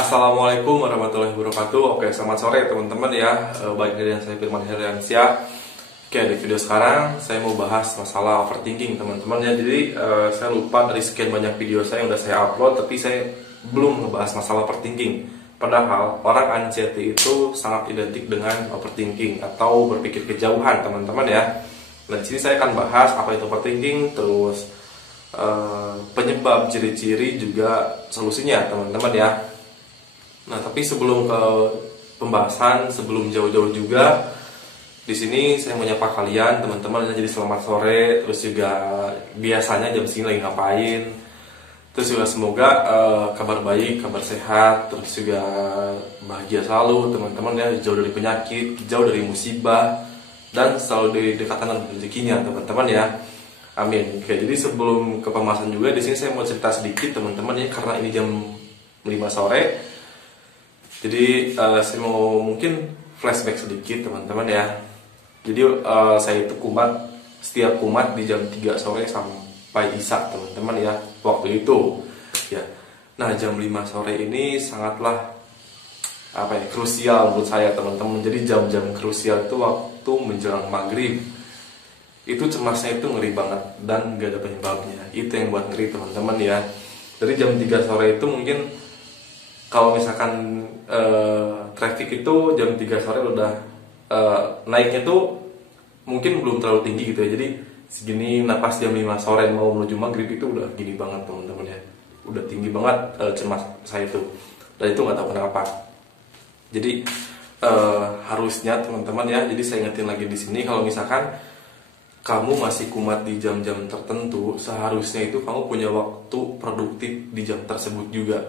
Assalamualaikum warahmatullahi wabarakatuh. Oke, selamat sore teman-teman ya. Baik dengan saya Firman Herdiansyah. Oke, di video sekarang saya mau bahas masalah overthinking teman-teman ya. Jadi saya lupa dari sekian banyak video saya yang udah saya upload, tapi saya belum ngebahas masalah overthinking. Padahal orang anxiety itu sangat identik dengan overthinking atau berpikir kejauhan teman-teman ya. Dan di sini saya akan bahas apa itu overthinking, terus penyebab, ciri-ciri, juga solusinya teman-teman ya. Nah, tapi sebelum ke pembahasan, sebelum jauh-jauh juga, di sini saya menyapa kalian teman-teman. Jadi selamat sore, terus juga biasanya jam segini lagi ngapain. Terus juga semoga kabar baik, kabar sehat, terus juga bahagia selalu teman-teman ya, jauh dari penyakit, jauh dari musibah, dan selalu didekatkan dengan rezekinya teman-teman ya. Amin. Oke, jadi sebelum ke pembahasan juga, di sini saya mau cerita sedikit teman-teman ya, karena ini jam 5 sore. Jadi saya mau mungkin flashback sedikit teman-teman ya. Jadi saya itu setiap kumat di jam 3 sore sampai Isya teman-teman ya, waktu itu ya. Nah, jam 5 sore ini sangatlah krusial menurut saya teman-teman. Jadi jam-jam krusial itu waktu menjelang maghrib. Itu cemasnya itu ngeri banget dan gak ada penyebabnya. Itu yang buat ngeri teman-teman ya. Dari jam 3 sore itu mungkin kalau misalkan traffic itu jam 3 sore udah naiknya tuh mungkin belum terlalu tinggi gitu ya. Jadi segini, pas jam 5 sore mau menuju maghrib itu udah gini banget teman-teman ya. Udah tinggi banget cemas saya itu. Dan itu nggak tahu kenapa. Jadi harusnya teman-teman ya, jadi saya ingetin lagi di sini, kalau misalkan kamu masih kumat di jam-jam tertentu, seharusnya itu kamu punya waktu produktif di jam tersebut juga.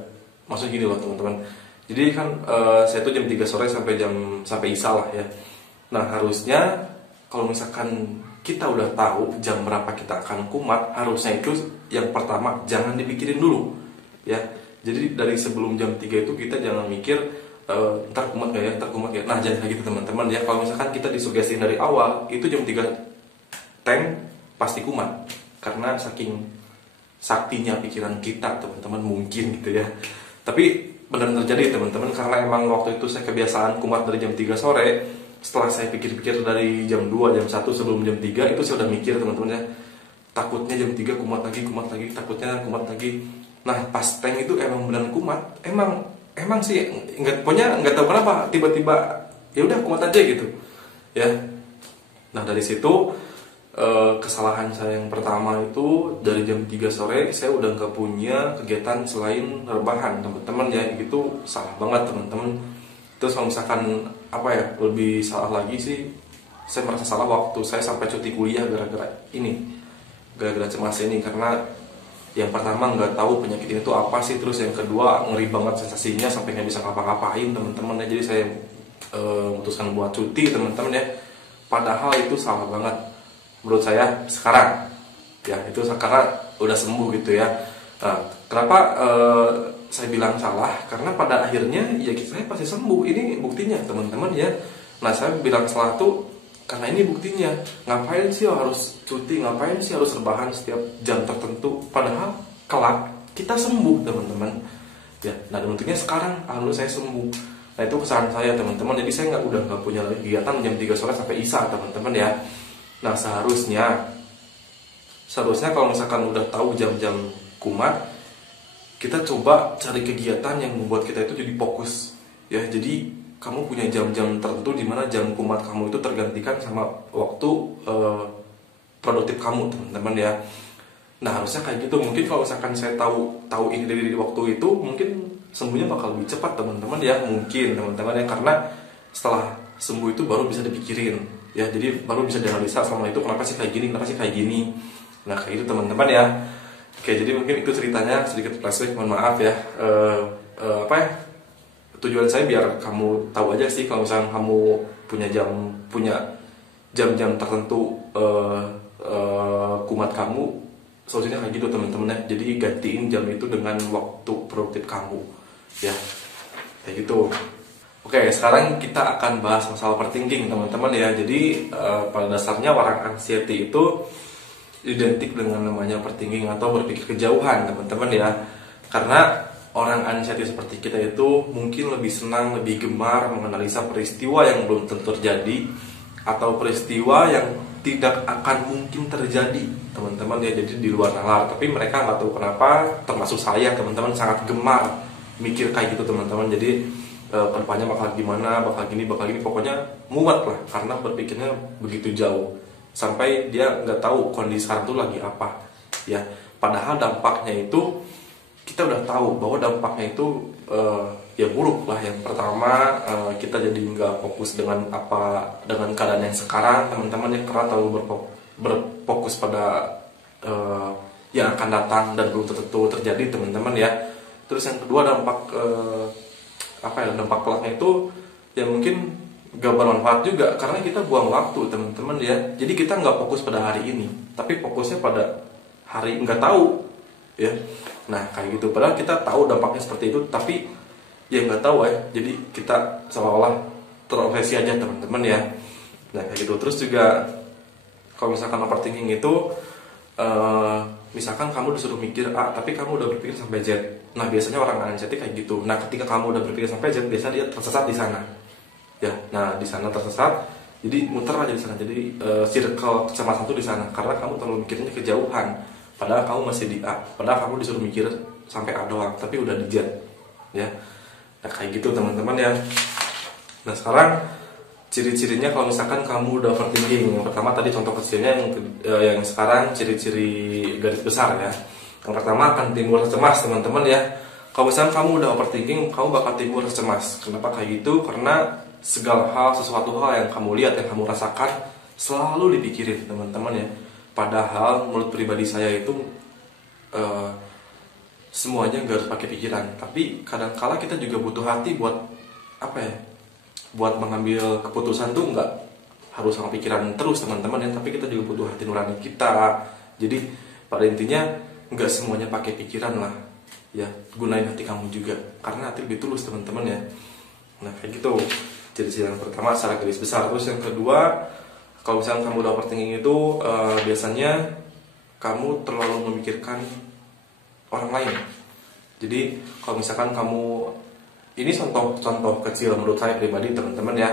Maksudnya gini loh teman-teman. Jadi kan saya tuh jam 3 sore sampai Isya lah ya. Nah, harusnya kalau misalkan kita udah tahu jam berapa kita akan kumat, harusnya itu yang pertama jangan dipikirin dulu ya. Jadi dari sebelum jam 3 itu kita jangan mikir ntar kumat gak ya, ntar kumat gak ya. Nah, jangan kayak gitu teman-teman ya. Kalau misalkan kita disugesin dari awal, itu jam 3 tank pasti kumat. Karena saking saktinya pikiran kita teman-teman, mungkin gitu ya. Tapi benar terjadi teman-teman, karena emang waktu itu saya kebiasaan kumat dari jam 3 sore. Setelah saya pikir-pikir dari jam 2, jam 1 sebelum jam 3 itu saya udah mikir teman-teman ya, takutnya jam 3 kumat lagi, takutnya kumat lagi. Nah, pas tank itu emang benar kumat, emang sih pokoknya nggak tahu kenapa tiba-tiba ya udah kumat aja gitu ya. Nah, dari situ kesalahan saya yang pertama itu dari jam 3 sore saya udah nggak punya kegiatan selain rebahan teman-teman ya. Itu salah banget teman-teman. Terus kalau misalkan lebih salah lagi sih, saya merasa salah waktu saya sampai cuti kuliah gara-gara cemas ini. Karena yang pertama nggak tahu penyakit ini tuh apa sih, terus yang kedua ngeri banget sensasinya sampai nggak bisa ngapa-ngapain teman-teman ya. Jadi saya memutuskan buat cuti teman-teman ya, padahal itu salah banget menurut saya sekarang ya. Itu karena udah sembuh gitu ya. Nah, kenapa saya bilang salah? Karena pada akhirnya ya saya pasti sembuh, ini buktinya teman-teman ya. Nah, saya bilang salah tuh karena ini buktinya. Ngapain sih harus cuti, ngapain sih harus rebahan setiap jam tertentu, padahal kelak kita sembuh teman-teman ya. Nah, dan untungnya sekarang alhamdulillah saya sembuh. Nah, itu kesalahan saya teman-teman. Jadi saya udah nggak punya lagi kegiatan jam 3 sore sampai Isya teman-teman ya. Nah, seharusnya kalau misalkan udah tahu jam-jam kumat, kita coba cari kegiatan yang membuat kita itu jadi fokus ya. Jadi kamu punya jam-jam tertentu di mana jam kumat kamu itu tergantikan sama waktu produktif kamu teman-teman ya. Nah, harusnya kayak gitu. Mungkin kalau misalkan saya tahu ini dari waktu itu, mungkin sembuhnya bakal lebih cepat teman-teman ya. Mungkin teman-teman ya, karena setelah sembuh itu baru bisa dipikirin ya. Jadi baru bisa dianalisa selama itu kenapa sih kayak gini. Nah, kayak gitu teman-teman ya. Oke, jadi mungkin itu ceritanya, sedikit flashback, mohon maaf ya. Tujuan saya biar kamu tahu aja sih, kalau misalnya kamu punya jam-jam tertentu kumat kamu, solusinya kayak gitu teman-teman ya. Jadi gantiin jam itu dengan waktu produktif kamu ya, kayak gitu. Oke, sekarang kita akan bahas masalah overthinking teman-teman ya. Jadi pada dasarnya orang anxiety itu identik dengan namanya overthinking atau berpikir kejauhan teman-teman ya. Karena orang anxiety seperti kita itu mungkin lebih senang, lebih gemar menganalisa peristiwa yang belum tentu terjadi atau peristiwa yang tidak akan mungkin terjadi, teman-teman ya. Jadi di luar nalar, tapi mereka nggak tahu kenapa, termasuk saya, teman-teman, sangat gemar mikir kayak gitu, teman-teman. Jadi kedepannya bakal gimana, bakal gini, pokoknya muat lah, karena berpikirnya begitu jauh sampai dia nggak tahu kondisi sekarang tuh lagi apa ya. Padahal dampaknya itu kita udah tahu bahwa dampaknya itu ya buruk lah. Yang pertama, kita jadi nggak fokus dengan keadaan yang sekarang, teman-teman ya, karena terlalu berfokus pada yang akan datang dan belum tentu terjadi, teman-teman ya. Terus yang kedua, dampak dampak kelaknya itu ya mungkin gak bermanfaat juga, karena kita buang waktu, teman-teman ya. Jadi kita nggak fokus pada hari ini, tapi fokusnya pada hari nggak tahu ya. Nah kayak gitu, padahal kita tahu dampaknya seperti itu, tapi ya nggak tahu ya. Jadi kita seolah-olah terobsesi aja, teman-teman ya. Nah kayak gitu. Terus juga kalau misalkan overthinking itu misalkan kamu disuruh mikir A tapi kamu udah berpikir sampai Z. Nah biasanya orang anxiety kayak gitu. Nah ketika kamu udah berpikir sampai Z, biasanya dia tersesat di sana ya. Nah di sana tersesat, jadi muter aja di sana. Jadi circle kecemasan tuh di sana, karena kamu terlalu mikirnya kejauhan. Padahal kamu masih di A, padahal kamu disuruh mikir sampai A doang, tapi udah di Z ya. Nah kayak gitu, teman-teman ya. Nah sekarang ciri-cirinya kalau misalkan kamu udah overthinking. Yang pertama tadi contoh kecilnya, yang sekarang ciri-ciri garis besar ya. Yang pertama akan timbul rasa cemas, teman-teman ya. Kalau misalkan kamu udah overthinking, kamu bakal timbul rasa cemas. Kenapa kayak gitu? Karena segala hal, sesuatu hal yang kamu lihat, yang kamu rasakan selalu dipikirin, teman-teman ya. Padahal menurut pribadi saya itu semuanya gak harus pakai pikiran, tapi kadang-kala kita juga butuh hati buat buat mengambil keputusan tuh nggak harus sama pikiran terus, teman-teman ya. Tapi kita juga butuh hati nurani kita. Jadi pada intinya nggak semuanya pakai pikiran lah ya, gunain hati kamu juga, karena hati lebih tulus, teman-teman ya. Nah kayak gitu. Jadi yang pertama secara garis besar. Terus yang kedua, kalau misalnya kamu udah overthinking itu biasanya kamu terlalu memikirkan orang lain. Jadi kalau misalkan kamu, ini contoh kecil menurut saya pribadi, teman-teman ya.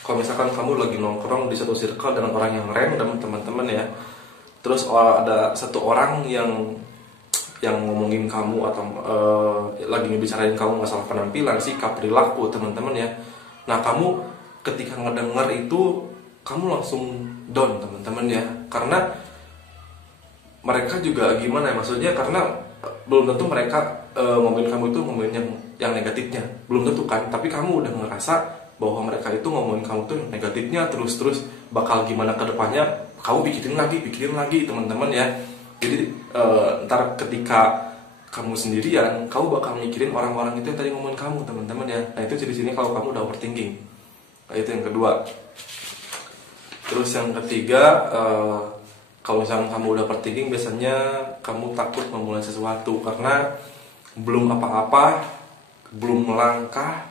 Kalau misalkan kamu lagi nongkrong di satu circle dengan orang yang random, teman-teman ya. Terus ada satu orang yang ngomongin kamu atau lagi ngebicarain kamu masalah penampilan, sikap, perilaku, teman-teman ya. Nah kamu ketika ngedenger itu, kamu langsung down, teman-teman ya. Karena mereka juga gimana ya, maksudnya karena belum tentu mereka ngomongin kamu itu ngomongin yang negatifnya, belum tentu kan. Tapi kamu udah ngerasa bahwa mereka itu ngomongin kamu tuh negatifnya, terus bakal gimana ke depannya, kamu pikirin lagi, teman-teman ya. Jadi ntar ketika kamu sendirian, kamu bakal mikirin orang-orang itu yang tadi ngomongin kamu, teman-teman ya. Nah itu ciri-cirinya kalau kamu udah overthinking. Nah, itu yang kedua. Terus yang ketiga, kalau misalnya kamu udah overthinking, biasanya kamu takut memulai sesuatu karena belum apa-apa, belum melangkah,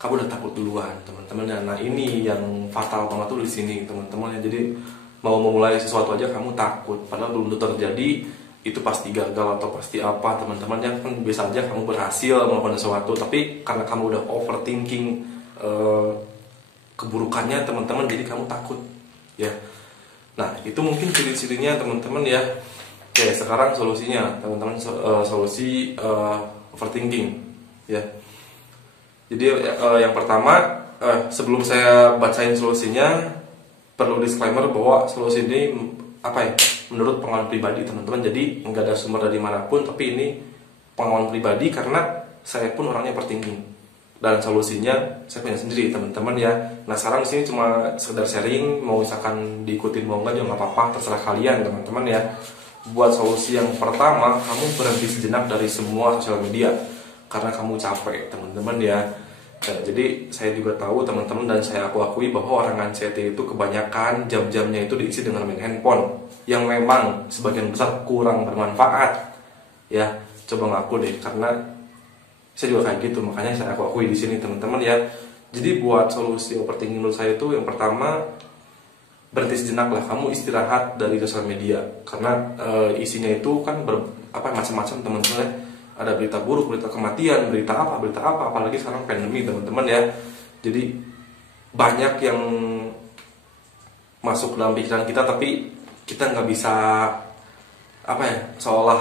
kamu udah takut duluan, teman-teman. Nah ini yang fatal banget tuh di sini, teman-teman ya. Jadi mau memulai sesuatu aja kamu takut, padahal belum tentu terjadi itu pasti gagal atau pasti apa, teman-teman ya. Kan biasa aja kamu berhasil melakukan sesuatu, tapi karena kamu udah overthinking keburukannya, teman-teman, jadi kamu takut ya. Nah itu mungkin ciri-cirinya, teman-teman ya. Oke, sekarang solusinya, teman-teman, solusi overthinking ya. Jadi yang pertama, sebelum saya bacain solusinya, perlu disclaimer bahwa solusi ini menurut pengalaman pribadi, teman-teman. Jadi nggak ada sumber dari manapun, tapi ini pengalaman pribadi karena saya pun orangnya overthinking. Dan solusinya saya punya sendiri, teman-teman ya. Nah sekarang di sini cuma sekedar sharing, mau misalkan diikutin mau enggak juga nggak apa-apa, terserah kalian, teman-teman ya. Buat solusi yang pertama, kamu berhenti sejenak dari semua sosial media karena kamu capek, teman-teman ya. Nah, jadi saya juga tahu, teman-teman, dan saya akui bahwa orang anxiety itu kebanyakan jam-jamnya itu diisi dengan main handphone, yang memang sebagian besar kurang bermanfaat ya. Coba ngaku deh, karena saya juga kayak gitu, makanya saya akui di sini, teman-teman ya. Jadi buat solusi overthinking menurut saya itu yang pertama, berhenti sejenak lah, kamu istirahat dari sosial media, karena isinya itu kan macam-macam, teman-teman ya. ada berita buruk, berita kematian, berita apa, apalagi sekarang pandemi teman-teman ya. Jadi banyak yang masuk dalam pikiran kita, tapi kita nggak bisa apa ya, seolah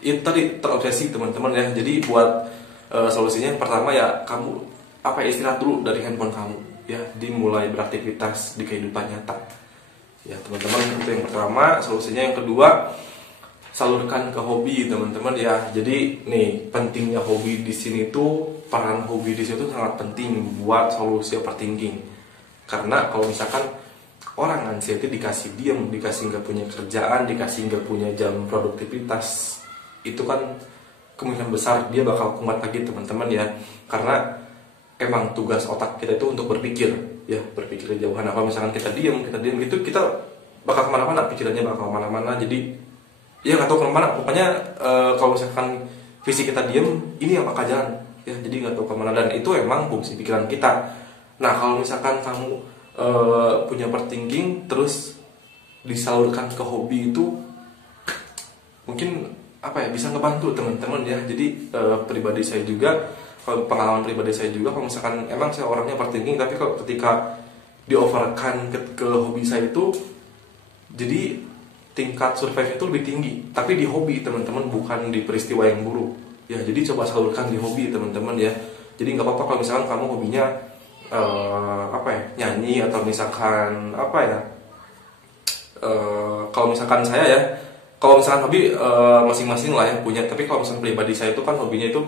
itu tadi terobsesi teman-teman ya. Jadi buat solusinya yang pertama ya, kamu apa ya, istirahat dulu dari handphone kamu ya, dimulai beraktivitas di kehidupan nyata ya teman-teman. Itu yang pertama solusinya. Yang kedua, salurkan ke hobi teman-teman ya. Jadi nih, pentingnya hobi di sini tuh, peran hobi di situ sangat penting buat solusi overthinking. Karena kalau misalkan orang anxiety dikasih diam, dikasih nggak punya kerjaan, dikasih nggak punya jam produktivitas, itu kan kemungkinan besar dia bakal kumat lagi teman-teman ya. Karena emang tugas otak kita itu untuk berpikir ya, berpikir jauhan. Nah, kalau misalkan kita diam gitu, kita bakal kemana-mana, pikirannya bakal kemana-mana. Jadi ya nggak tahu kemana. Pokoknya kalau misalkan fisik kita diam, ini yang bakal jalan ya. Jadi nggak tahu kemana, dan itu emang fungsi pikiran kita. Nah, kalau misalkan kamu punya overthinking terus disalurkan ke hobi, itu mungkin apa ya, bisa ngebantu teman-teman ya. Jadi pribadi saya juga, kalau pengalaman pribadi saya juga, kalau misalkan emang saya orangnya overthinking, tapi kalau ketika dioverkan ke hobi saya itu, jadi tingkat survive itu lebih tinggi. Tapi di hobi teman-teman, bukan di peristiwa yang buruk ya. Jadi coba salurkan di hobi teman-teman ya. Jadi nggak apa-apa kalau misalkan kamu hobinya apa ya, nyanyi, atau misalkan apa ya, kalau misalkan saya ya, kalau misalkan hobi masing-masing lah ya punya. Tapi kalau misalkan pribadi saya itu kan hobinya itu,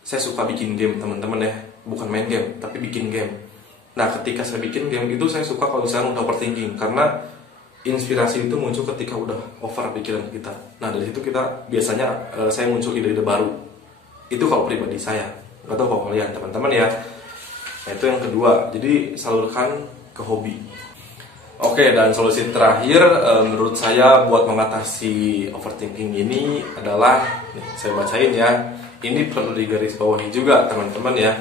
saya suka bikin game teman-teman ya, bukan main game tapi bikin game. Nah, ketika saya bikin game itu, saya suka kalau misalnya udah overthinking, karena inspirasi itu muncul ketika udah over pikiran kita. Nah, dari situ kita biasanya saya muncul ide-ide baru. Itu kalau pribadi saya, nggak tahu kalau kalian teman-teman ya. Nah, itu yang kedua, jadi salurkan ke hobi. Oke, dan solusi terakhir menurut saya buat mengatasi overthinking ini adalah, nih, saya bacain ya. Ini perlu digarisbawahi juga teman-teman ya.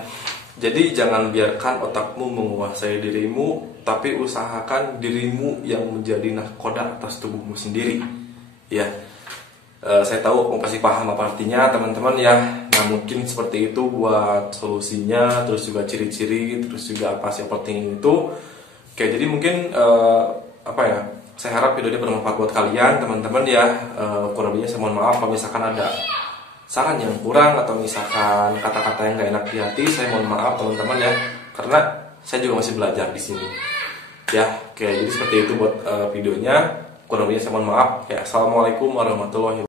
Jadi jangan biarkan otakmu menguasai dirimu, tapi usahakan dirimu yang menjadi nahkoda atas tubuhmu sendiri. Ya, saya tahu pasti paham apa artinya teman-teman ya. Nah, mungkin seperti itu buat solusinya, terus juga ciri-ciri, terus juga apa sih overthinking itu. Oke, jadi mungkin apa ya, saya harap video ini bermanfaat buat kalian teman-teman ya. Kurang lebihnya saya mohon maaf kalau misalkan ada saran yang kurang, atau misalkan kata-kata yang gak enak di hati, saya mohon maaf teman-teman ya, karena saya juga masih belajar di sini ya. Oke, jadi seperti itu buat videonya. Kurang lebihnya saya mohon maaf ya. Assalamualaikum warahmatullahi wabarakatuh.